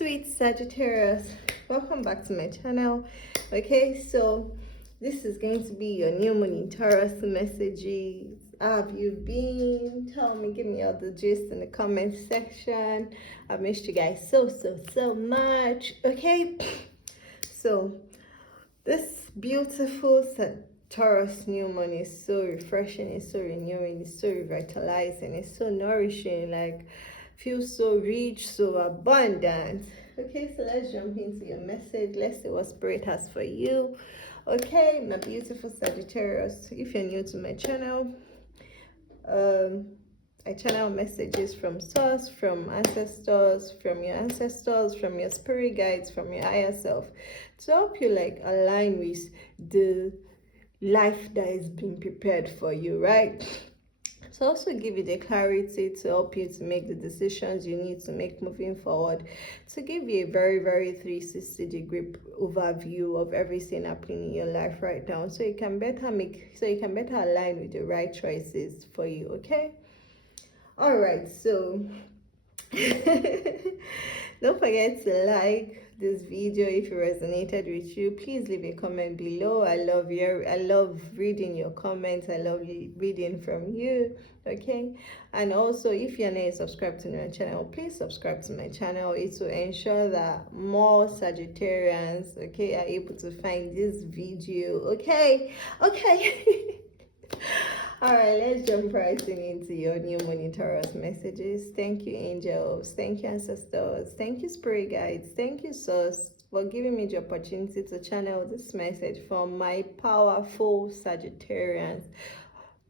sweet Sagittarius, welcome back to my channel. Okay, so this is going to be your new moon in Taurus messages. How have you been? Tell me, give me all the gist in the comment section. I've missed you guys so much. Okay, so this beautiful Taurus new moon is so refreshing, it's so renewing, it's so revitalizing, it's so nourishing, like feels so rich, so abundant. Okay, so let's jump into your message. Let's see what spirit has for you. Okay, my beautiful Sagittarius, if you're new to my channel, I channel messages from source, from ancestors, from your spirit guides, from your higher self, to help you like align with the life that is being prepared for you, right? To also give you the clarity to help you to make the decisions you need to make moving forward, to give you a very 360-degree overview of everything happening in your life right now, so you can better align with the right choices for you. Okay, all right, so don't forget to like this video if it resonated with you. Please leave a comment below. I love reading your comments. I love reading from you. Okay, and also if you're not subscribed to my channel, please subscribe to my channel. It will ensure that more Sagittarians, okay, are able to find this video. Okay. All right, let's jump right into your new moon Taurus messages. Thank you, angels. Thank you, ancestors. Thank you, spirit guides. Thank you, source, for giving me the opportunity to channel this message from my powerful Sagittarians.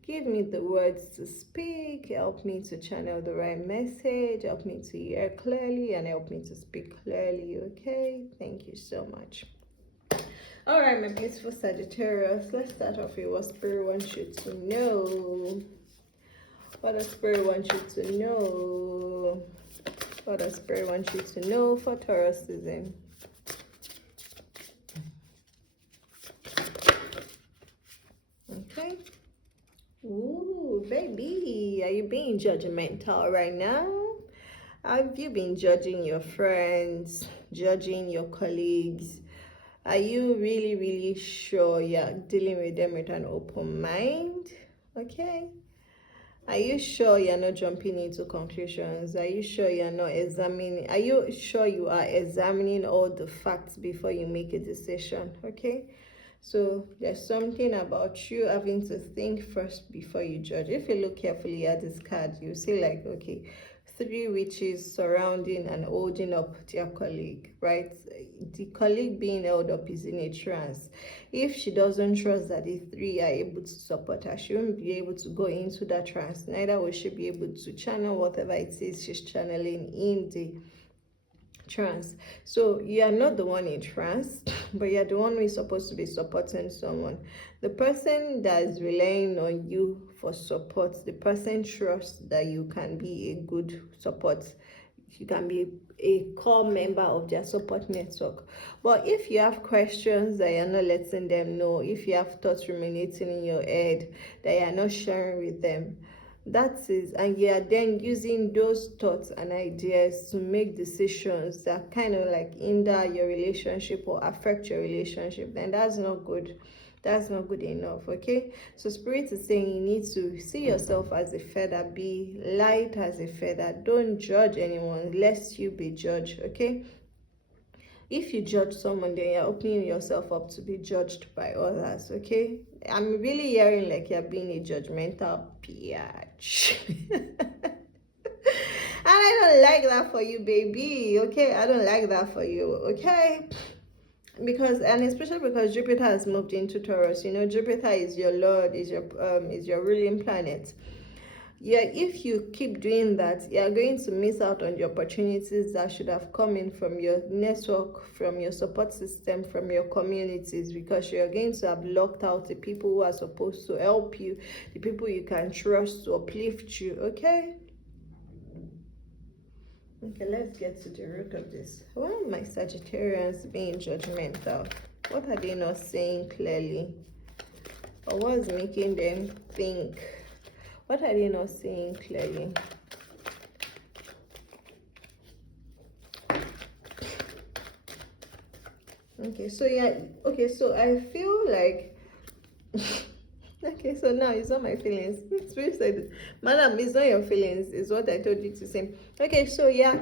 Give me the words to speak. Help me to channel the right message. Help me to hear clearly and help me to speak clearly. Okay, thank you so much. All right, my beautiful Sagittarius, let's start off with what spirit wants you to know. What does spirit want you to know? What does spirit want you to know for Taurus season? Okay. Ooh, baby, are you being judgmental right now? Have you been judging your friends, judging your colleagues? Are you really sure you're dealing with them with an open mind? Okay. Are you sure you're not jumping into conclusions? Are you sure you're not examining? Are you sure you are examining all the facts before you make a decision? Okay. So there's something about you having to think first before you judge. If you look carefully at this card, you see like, okay, 3 witches surrounding and holding up their colleague, right? The colleague being held up is in a trance. If she doesn't trust that the 3 are able to support her, she won't be able to go into that trance. Neither will she be able to channel whatever it is she's channeling in the trance. So you are not the one in trance, but you're the one who is supposed to be supporting someone. The person that is relying on you for support, the person trusts that you can be a good support, you can be a core member of their support network. But if you have questions that you're not letting them know, if you have thoughts ruminating in your head that you're not sharing with them, and you are then using those thoughts and ideas to make decisions that kind of like hinder your relationship or affect your relationship, then that's not good. That's not good enough. Okay, so spirit is saying you need to see yourself as a feather, be light as a feather. Don't judge anyone lest you be judged. Okay, if you judge someone, then you're opening yourself up to be judged by others. Okay, I'm really hearing like you're being a judgmental bitch. And I don't like that for you, baby. Okay, I don't like that for you. Okay, and especially because Jupiter has moved into Taurus. You know, Jupiter is your lord, is your ruling planet. Yeah, if you keep doing that, you're going to miss out on the opportunities that should have come in from your network, from your support system, from your communities, because you're going to have locked out the people who are supposed to help you, the people you can trust to uplift you. Okay, let's get to the root of this. Why are my Sagittarians being judgmental? What are they not saying clearly? Or what's making them think? What are they not saying clearly? Okay, so yeah, okay, so I feel like okay, so now it's not my feelings. Spirit said, Madam, it's not your feelings, it's what I told you to say. Okay, so yeah,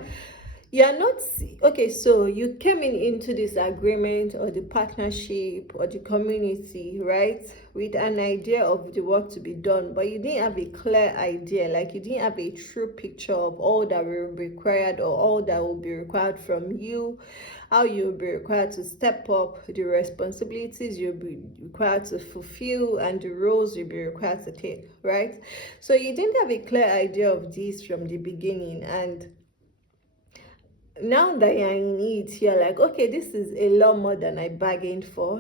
you're not okay, so you came into this agreement or the partnership or the community, right, with an idea of the work to be done, but you didn't have a clear idea, like you didn't have a true picture of all that will be required or all that will be required from you, how you'll be required to step up, the responsibilities you'll be required to fulfill, and the roles you'll be required to take, right? So you didn't have a clear idea of this from the beginning, and now that you're in it, you're like, okay, this is a lot more than I bargained for.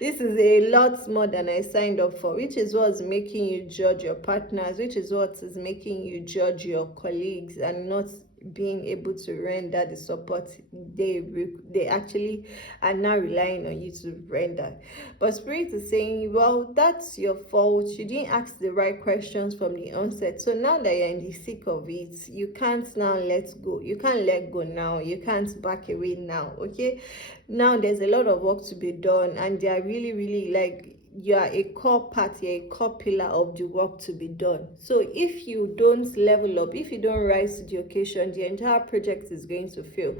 This is a lot more than I signed up for, which is what's making you judge your partners, which is what is making you judge your colleagues and not being able to render the support they actually are now relying on you to render. But Spirit is saying, well, that's your fault. You didn't ask the right questions from the onset. So now that you're in the thick of it, you can't now let go. You can't let go now. You can't back away now. Okay, now there's a lot of work to be done, and they are really, really like, you are a core part, you're a core pillar of the work to be done. So if you don't level up, if you don't rise to the occasion, the entire project is going to fail.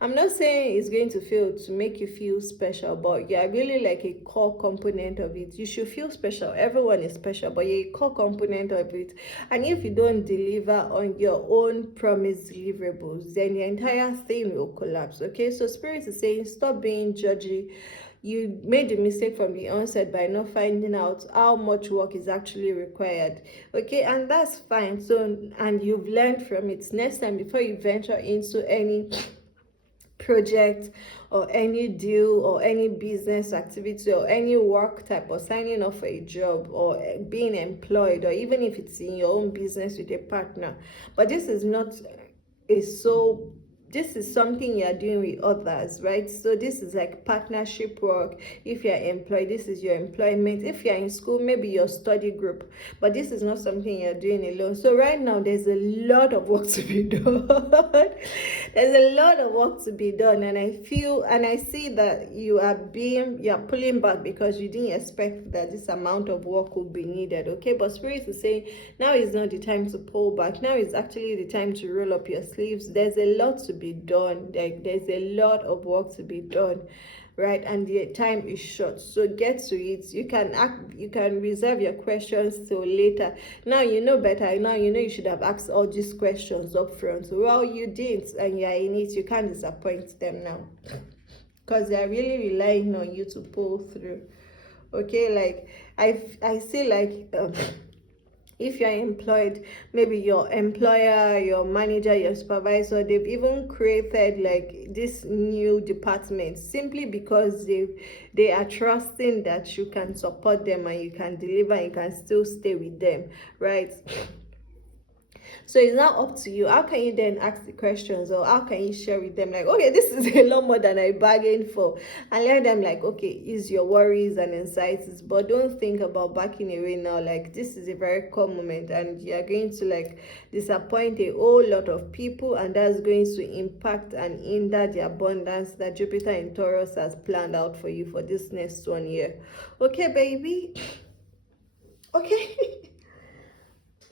I'm not saying it's going to fail to make you feel special, but you're really like a core component of it. You should feel special. Everyone is special, but you're a core component of it. And if you don't deliver on your own promised deliverables, then the entire thing will collapse. Okay, so Spirit is saying, stop being judgy. You made the mistake from the onset by not finding out how much work is actually required. Okay, and that's fine. So, and you've learned from it. Next time, before you venture into any project or any deal or any business activity or any work type, or signing off for a job or being employed, or even if it's in your own business with a partner, but this is not a so this is something you're doing with others, right? So this is like partnership work. If you're employed, this is your employment. If you're in school, maybe your study group, but this is not something you're doing alone. So right now there's a lot of work to be done. There's a lot of work to be done, and I feel and I see that you're pulling back because you didn't expect that this amount of work would be needed. Okay, but Spirit is saying now is not the time to pull back. Now is actually the time to roll up your sleeves. There's a lot to be done. Like, there's a lot of work to be done, right? And the time is short, so get to it. You can reserve your questions till later. Now you know better. Now you know you should have asked all these questions up front. Well, you didn't, and you're in it. You can't disappoint them now, because they are really relying on you to pull through. Okay, like I see like if you're employed, maybe your employer, your manager, your supervisor, they've even created like this new department simply because they are trusting that you can support them and you can deliver and you can still stay with them, right? So it's now up to you. How can you then ask the questions, or how can you share with them like, okay, this is a lot more than I bargained for, and let them like, okay, ease your worries and anxieties, but don't think about backing away now. Like, this is a very core moment, and you're going to like disappoint a whole lot of people, and that's going to impact and hinder the abundance that Jupiter in Taurus has planned out for you for this next 1 year. Okay, baby. Okay.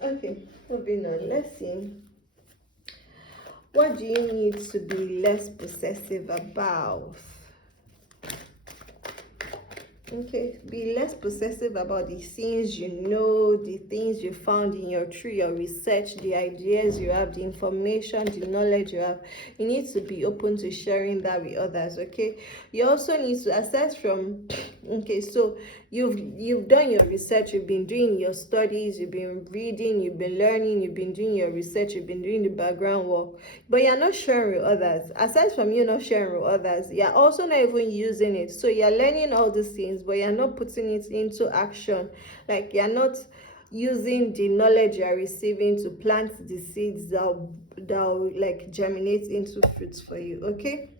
Okay, moving on. Let's see. What do you need to be less possessive about? Okay, be less possessive about the things you know, the things you found through your research, the ideas you have, the information, the knowledge you have. You need to be open to sharing that with others. Okay, you also need to assess from. Okay, so you've done your research, you've been doing your studies, you've been reading, you've been learning, you've been doing your research, you've been doing the background work, but you're not sharing with others. Aside from you not sharing with others, you're also not even using it. So you're learning all these things, but you're not putting it into action. Like, you're not using the knowledge you're receiving to plant the seeds that will like germinate into fruits for you. Okay,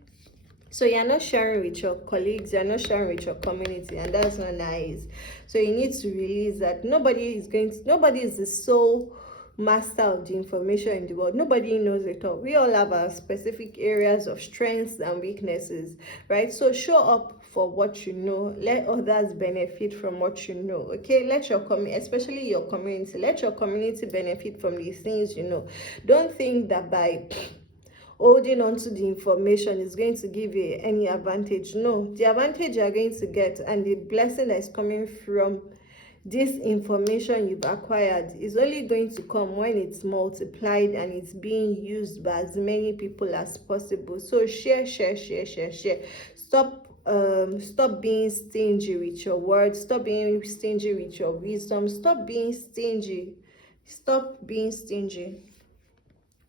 so you're not sharing with your colleagues, you're not sharing with your community, and that's not nice. So you need to release that. Nobody is the sole master of the information in the world. Nobody knows it all. We all have our specific areas of strengths and weaknesses, right? So show up for what you know. Let others benefit from what you know. Okay, let your especially your community, let your community benefit from these things you know. Don't think that by holding on to the information is going to give you any advantage. No, the advantage you are going to get and the blessing that is coming from this information you've acquired is only going to come when it's multiplied and it's being used by as many people as possible. So share. Stop being stingy with your words. Stop being stingy with your wisdom. Stop being stingy.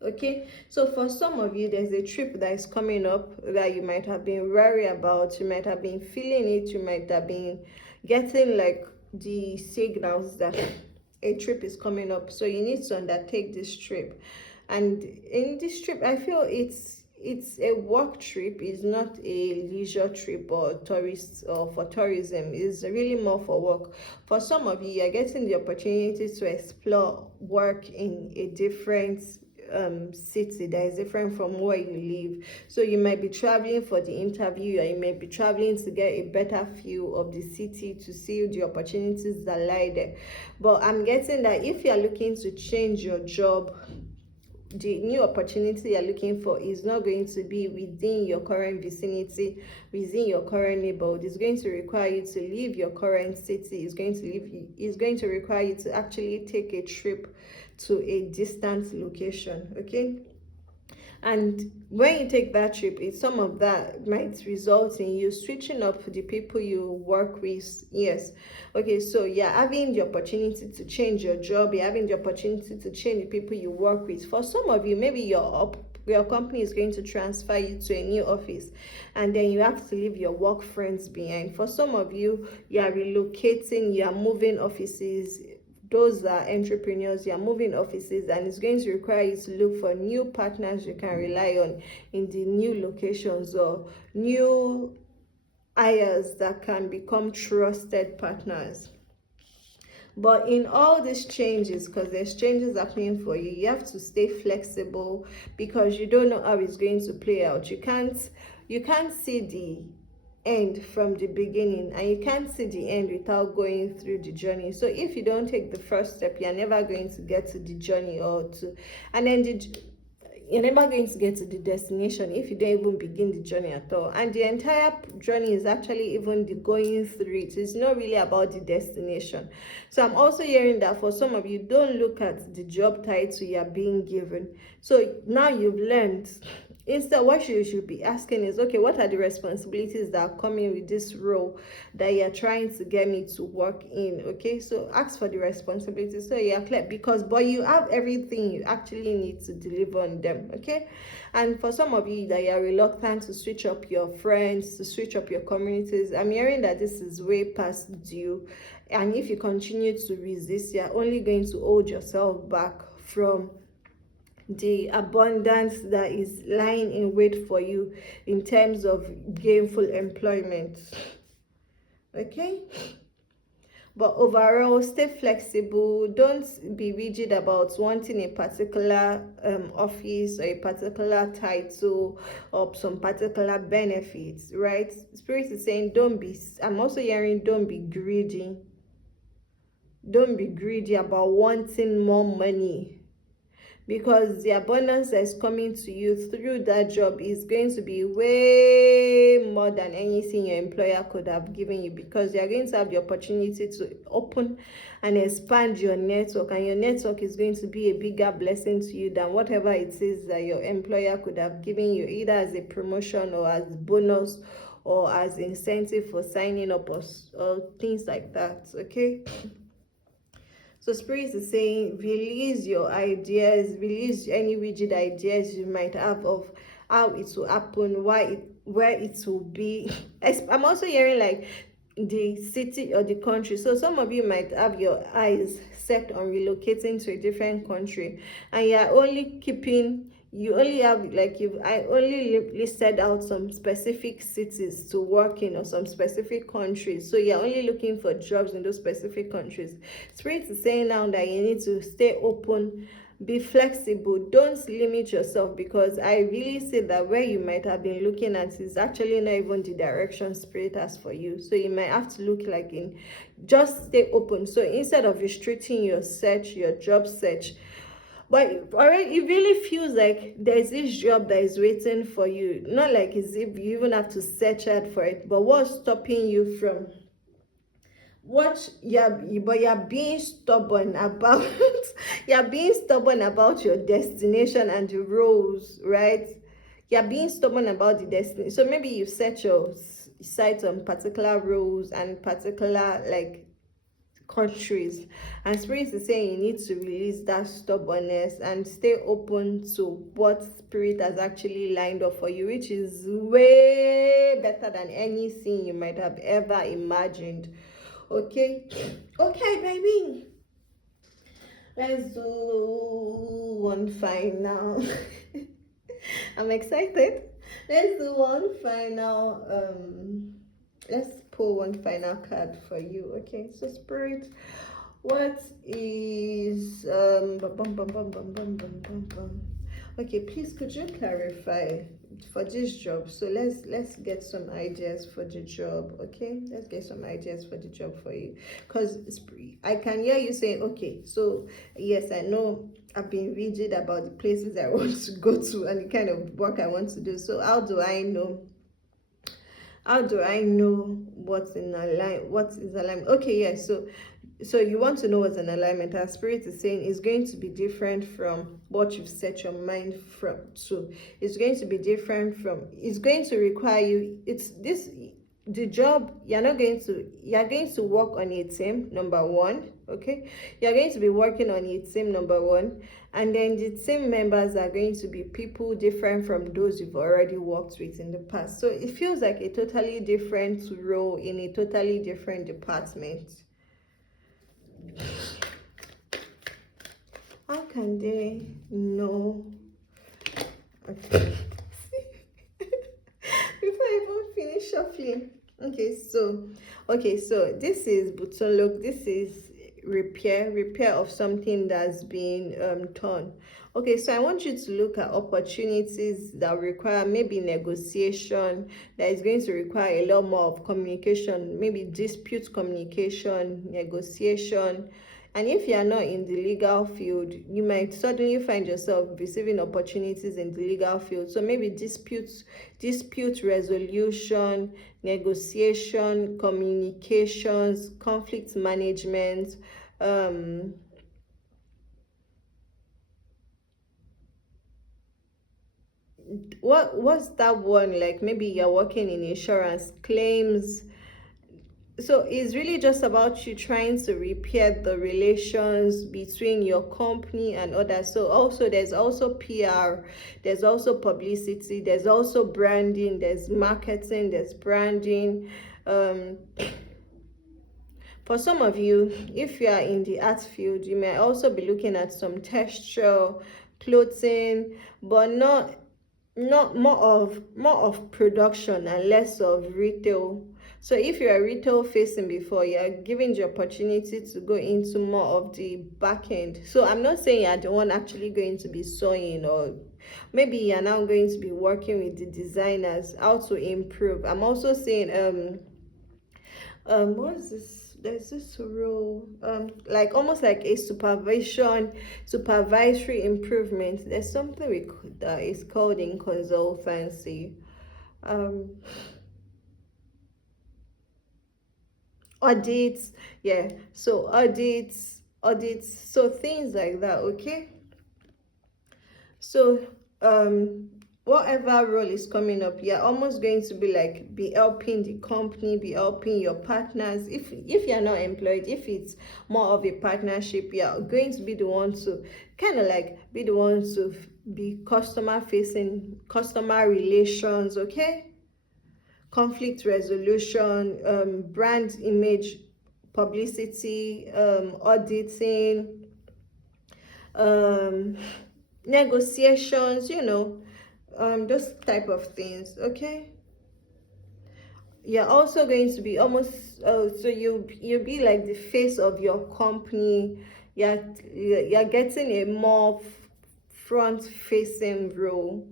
Okay, so for some of you, there's a trip that is coming up that you might have been worried about. You might have been feeling it. You might have been getting like the signals that a trip is coming up. So you need to undertake this trip. And in this trip, I feel it's a work trip. It's not a leisure trip or tourist or for tourism. It's really more for work. For some of you, you're getting the opportunity to explore work in a different city that is different from where you live. So you might be traveling for the interview, or you may be traveling to get a better feel of the city, to see the opportunities that lie there. But I'm getting that if you're looking to change your job, the new opportunity you're looking for is not going to be within your current vicinity, within your current neighborhood. It's going to require you to leave your current city. It's going to require you to actually take a trip to a distant location. Okay, and when you take that trip, some of that might result in you switching up the people you work with. Yes, okay, so you're having the opportunity to change your job. You're having the opportunity to change the people you work with. For some of you, maybe your company is going to transfer you to a new office, and then you have to leave your work friends behind. For some of you, you are relocating, you are moving offices. Those are entrepreneurs, you are moving offices, and it's going to require you to look for new partners you can rely on in the new locations, or new hires that can become trusted partners. But in all these changes, because there's changes happening for you, you have to stay flexible, because you don't know how it's going to play out. You can't see the end from the beginning, and you can't see the end without going through the journey. So if you don't take the first step, you're never going to get to the journey, you're never going to get to the destination if you don't even begin the journey at all. And the entire journey is actually even the going through it. It's not really about the destination. So I'm also hearing that for some of you, don't look at the job title you're being given. So now you've learned. Instead, what you should be asking is, okay, what are the responsibilities that are coming with this role that you're trying to get me to work in? Okay, so ask for the responsibilities so you're clear, but you have everything you actually need to deliver on them. Okay, and for some of you that you're reluctant to switch up your friends, to switch up your communities, I'm hearing that this is way past due, and if you continue to resist, you're only going to hold yourself back from the abundance that is lying in wait for you in terms of gainful employment. Okay, but overall, stay flexible. Don't be rigid about wanting a particular office or a particular title or some particular benefits, right? Spirit is saying I'm also hearing don't be greedy. Don't be greedy about wanting more money, because the abundance that is coming to you through that job is going to be way more than anything your employer could have given you, because you are going to have the opportunity to open and expand your network, and your network is going to be a bigger blessing to you than whatever it is that your employer could have given you, either as a promotion or as bonus or as incentive for signing up or things like that. Okay, so Spirit is saying, release your ideas, release any rigid ideas you might have of how it will happen, where it will be. I'm also hearing like the city or the country. So some of you might have your eyes set on relocating to a different country, and you only have I only listed out some specific cities to work in, or some specific countries. So you're only looking for jobs in those specific countries. Spirit is saying now that you need to stay open Be flexible. Don't limit yourself, because I really say that where you might have been looking at is actually not even the direction spirit has for you. So you might have to look like in, just stay open. So instead of restricting your search, your job search, but already it really feels like there's this job that is waiting for you. Not like as if you even have to search out for it, but what's stopping you from you're being stubborn about you're being stubborn about your destination and the roles, right? You're being stubborn about the destiny. So maybe you set your sights on particular roles and particular like countries, and spirit is saying you need to release that stubbornness and stay open to what spirit has actually lined up for you, which is way better than anything you might have ever imagined. Okay, baby, let's do one final. I'm excited. Let's do one final let's pull one final card for you. Okay, so spirit, what is okay, please could you clarify for this job? So let's get some ideas for the job. Okay, let's get some ideas for the job for you, because I can hear you saying, okay, so yes, I know I've been rigid about the places I want to go to and the kind of work I want to do. So how do I know what's in alignment? What is alignment? Okay, yeah, so you want to know what's an alignment. Our spirit is saying it's going to be different from what you've set your mind from to. It's going to be different from, it's going to require you, the job, you're going to work on a team, number one. Okay, you're going to be working on a team, number one, and then the team members are going to be people different from those you've already worked with in the past. So it feels like a totally different role in a totally different department. How can they know? Okay. Before I even finish shuffling. Okay, so this is button look. This is repair of something that's been torn. Okay, so I want you to look at opportunities that require maybe negotiation, that is going to require a lot more of communication, maybe dispute communication, negotiation. And if you are not in the legal field, you might suddenly find yourself receiving opportunities in the legal field. So maybe dispute resolution, negotiation, communications, conflict management, what's that one, like maybe you're working in insurance claims. So it's really just about you trying to repair the relations between your company and others. So also there's also PR, there's also publicity, there's also branding, there's marketing, there's branding. For some of you, if you are in the art field, you may also be looking at some textile, clothing, but not more of production and less of retail. So if you're retail facing before, you're given the opportunity to go into more of the back end. So I'm not saying you're the one actually going to be sewing, or maybe you're now going to be working with the designers how to improve. I'm also saying what's this? There's this role, like almost like a supervisory improvement. There's something that is called in consultancy, audits. Yeah, so audits, so things like that. Okay, so whatever role is coming up, you're almost going to be helping the company, be helping your partners. If you're not employed, if it's more of a partnership, you're going to be the one to kind of like be the one to be customer facing, customer relations. Okay, conflict resolution, brand image, publicity, auditing, negotiations, those type of things. Okay, you're also going to be almost so you'll be like the face of your company. you're getting a more front facing role.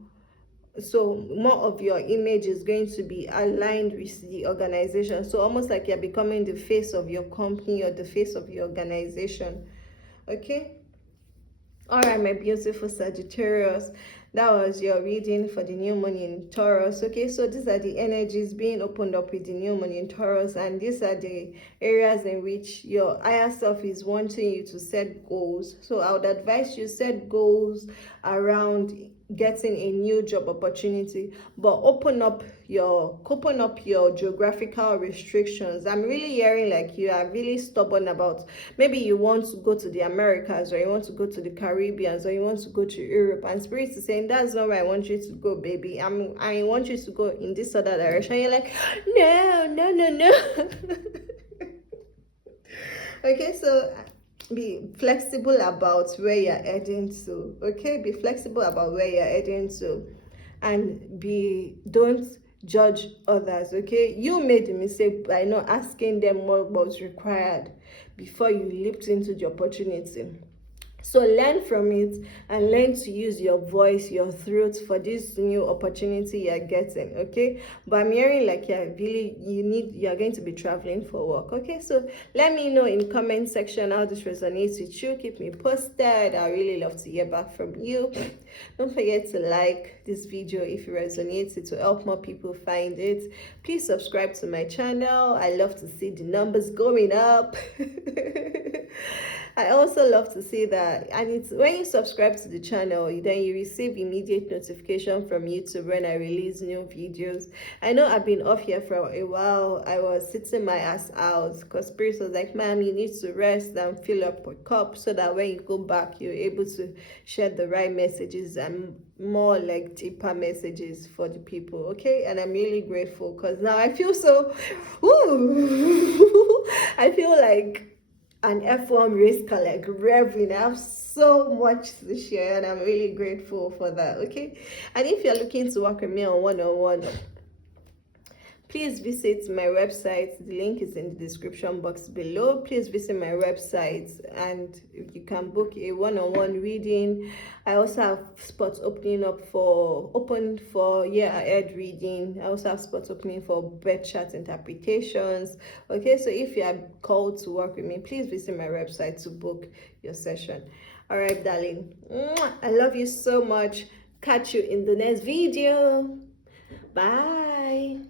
So more of your image is going to be aligned with the organization, so almost like you're becoming the face of your company or the face of your organization. Okay. All right, my beautiful Sagittarius, that was your reading for the new moon in Taurus. Okay, so these are the energies being opened up with the new moon in Taurus, and these are the areas in which your higher self is wanting you to set goals. So I would advise you set goals around getting a new job opportunity, but open up your geographical restrictions. I'm really hearing like you are really stubborn about, maybe you want to go to the Americas, or you want to go to the Caribbean, or you want to go to Europe, and Spirit is saying that's not where I want you to go, baby. I want you to go in this other direction. You're like, no, no, no, no. Okay, so be flexible about where you're heading to. Okay, be flexible about where you're heading to, and don't judge others. Okay, you made the mistake by not asking them what was required before you leaped into the opportunity. So learn from it and learn to use your voice, your throat for this new opportunity you're getting. Okay, but I'm hearing like you're going to be traveling for work. Okay, so let me know in the comment section how this resonates with you. Keep me posted. I really love to hear back from you. Don't forget to like this video if it resonates. It will help more people find it. Please subscribe to my channel. I love to see the numbers going up. I also love to see that, and it's when you subscribe to the channel, then you receive immediate notification from YouTube when I release new videos. I know I've been off here for a while. I was sitting my ass out because Spirit was like, ma'am, you need to rest and fill up a cup so that when you go back, you're able to share the right messages and more like deeper messages for the people. Okay, and I'm really grateful because now I feel so I feel like an F1 race car, like revving. I have so much to share, and I'm really grateful for that. Okay, and if you're looking to work with me on one-on-one, please visit my website. The link is in the description box below. Please visit my website and you can book a one-on-one reading. I also have spots open for year ahead reading. I also have spots opening for birth chart interpretations. Okay, so if you are called to work with me, please visit my website to book your session. All right, darling. I love you so much. Catch you in the next video. Bye.